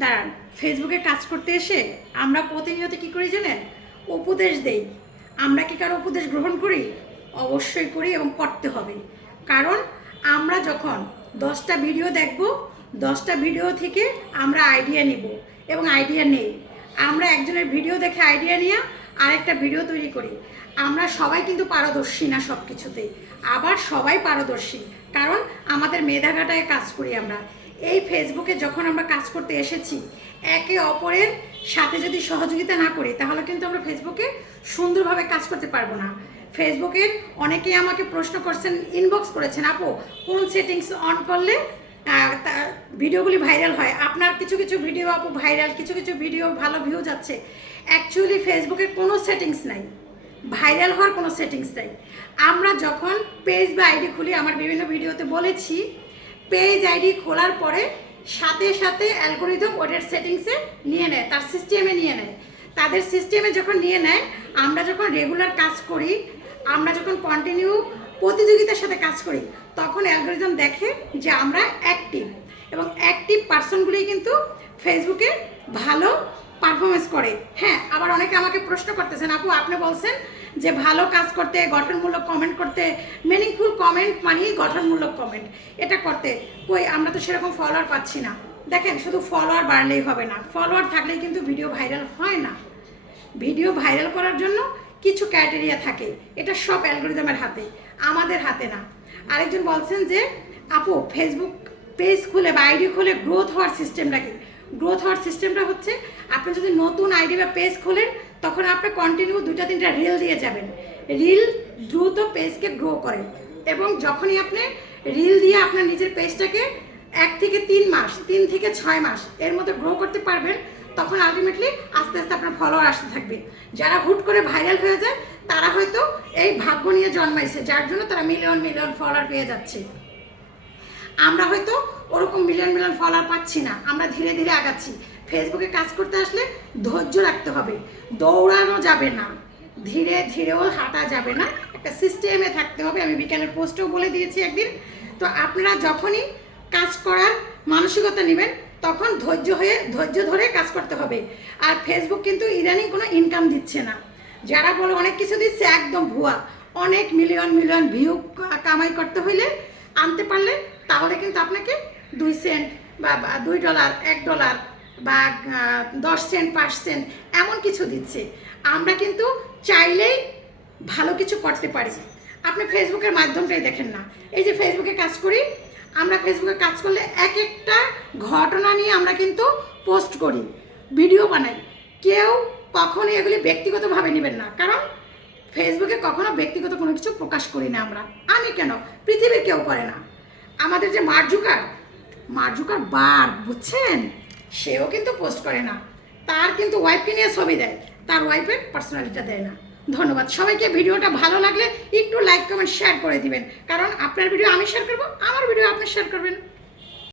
দাঁড়ান, ফেসবুকে কাজ করতে এসে আমরা প্রতিনিয়ত কী করি জানেন? উপদেশ দেই। আমরা কি কারো উপদেশ গ্রহণ করি? অবশ্যই করি এবং করতে হবে। কারণ আমরা যখন 10টা ভিডিও দেখব, 10টা ভিডিও থেকে আমরা আইডিয়া নিব এবং আইডিয়া নেই। আমরা একজনের ভিডিও দেখে আইডিয়া নিয়ে আরেকটা ভিডিও তৈরি করি। আমরা সবাই কিন্তু পারদর্শী না সব কিছুতেই, আবার সবাই পারদর্শী, কারণ আমাদের মেধাঘাটায় কাজ করি আমরা। এই ফেসবুকে যখন আমরা কাজ করতে এসেছি, একে অপরের সাথে যদি সহযোগিতা না করি তাহলে কিন্তু আমরা ফেসবুকে সুন্দরভাবে কাজ করতে পারবো না। ফেসবুকের অনেকেই আমাকে প্রশ্ন করছেন, ইনবক্স করেছেন, আপু কোন সেটিংস অন করলে ভিডিওগুলি ভাইরাল হয়? আপনার কিছু কিছু ভিডিও আপু ভাইরাল, কিছু কিছু ভিডিও ভালো ভিউ যাচ্ছে। অ্যাকচুয়ালি ফেসবুকের কোনো সেটিংস নাই, ভাইরাল হওয়ার কোনো সেটিংস নাই। আমরা যখন পেজ বা আইডি খুলি, আমার বিভিন্ন ভিডিওতে বলেছি, পেজ আইডি খোলার পরে সাথে সাথে অ্যালগোরিদম ওটার সেটিংসে নিয়ে নেয়, তার সিস্টেমে নিয়ে নেয়। তাদের সিস্টেমে যখন নিয়ে নেয়, আমরা যখন রেগুলার কাজ করি, আমরা যখন কন্টিনিউ প্রতিযোগিতার সাথে কাজ করি, তখন অ্যালগোরিদম দেখে যে আমরা অ্যাক্টিভ, এবং অ্যাক্টিভ পার্সনগুলি কিন্তু ফেসবুকে ভালো পারফরমেন্স করে। হ্যাঁ, আবার অনেকে আমাকে প্রশ্ন করতেছেন, আপু আপনি বলছেন যে ভালো কাজ করতে, গঠনমূলক কমেন্ট করতে, মিনিংফুল কমেন্ট মানেই গঠনমূলক কমেন্ট, এটা করতে কই আমরা তো সেরকম ফলোয়ার পাচ্ছি না। দেখেন, শুধু ফলোয়ার বাড়লেই হবে না, ফলোয়ার থাকলেই কিন্তু ভিডিও ভাইরাল হয় না। ভিডিও ভাইরাল করার জন্য কিছু ক্রাইটেরিয়া থাকে, এটা সব অ্যালগোরিদমের হাতে, আমাদের হাতে না। আরেকজন বলছেন যে আপু ফেসবুক পেজ খুলে বা আইডি খুলে গ্রোথ হওয়ার সিস্টেমটা কি? গ্রোথ হওয়ার সিস্টেমটা হচ্ছে, আপনি যদি নতুন আইডি বা পেজ খোলেন, তখন আপনি কন্টিনিউ 2-3টা রিল দিয়ে যাবেন। রিল দ্রুত পেজকে গ্রো করে, এবং যখনই আপনি রিল দিয়ে আপনার নিজের পেজটাকে 1 থেকে 3 মাস, 3 থেকে 6 মাস এর মধ্যে গ্রো করতে পারবেন, তখন আলটিমেটলি আস্তে আস্তে আপনার ফলোয়ার আসতে থাকবে। যারা হুট করে ভাইরাল হয়ে যায়, তারা হয়তো এই ভাগ্য নিয়ে জন্মাইছে, যার জন্য তারা মিলিয়ন মিলিয়ন ফলোয়ার পেয়ে যাচ্ছে। আমরা হয়তো ওরকম মিলিয়ন মিলিয়ন ফলোয়ার পাচ্ছি না, আমরা ধীরে ধীরে আগাচ্ছি। ফেসবুকে কাজ করতে আসলে ধৈর্য রাখতে হবে, দৌড়ানো যাবে না, ধীরে ধীরেও হাঁটা যাবে না, একটা সিস্টেমে থাকতে হবে। আমি বিকেলের পোস্টেও বলে দিয়েছি একদিন। তো আপনারা যখনই কাজ করার মানসিকতা নেবেন, তখন ধৈর্য ধরে কাজ করতে হবে। আর ফেসবুক কিন্তু ইদানিং কোনো ইনকাম দিচ্ছে না। যারা বলে অনেক কিছু দিচ্ছে, একদম ভুয়া। অনেক মিলিয়ন মিলিয়ন ভিউ কামাই করতে হইলে, আনতে পারলে, তাহলে কিন্তু আপনাকে 2 সেন্ট বা $2, $1 বা 10 সেন্ট, 5 সেন্ট এমন কিছু দিচ্ছে। আমরা কিন্তু চাইলেই ভালো কিছু করতে পারি। আপনি ফেসবুকের মাধ্যমটাই দেখেন না। এই যে ফেসবুকে কাজ করি, আমরা ফেসবুকে কাজ করলে এক একটা ঘটনা নিয়ে আমরা কিন্তু পোস্ট করি, ভিডিও বানাই। কেউ কখনোই এগুলি ব্যক্তিগতভাবে নেবেন না, কারণ ফেসবুকে কখনো ব্যক্তিগত কোনো কিছু প্রকাশ করি না আমরা। আমি কেন, পৃথিবীর কেউ করে না। আমাদের যে মার্জুকার বার, বুঝছেন, সেও কিন্তু পোস্ট করে না। তার কিন্তু ওয়াইফকে নিয়ে ছবি দেয়, তার ওয়াইফের পার্সোনালিটা দেয় না। ধন্যবাদ সবাইকে। ভিডিওটা ভালো লাগলে একটু লাইক কমেন্ট শেয়ার করে দিবেন, কারণ আপনার ভিডিও আমি শেয়ার করবো, আমার ভিডিও আপনি শেয়ার করবেন।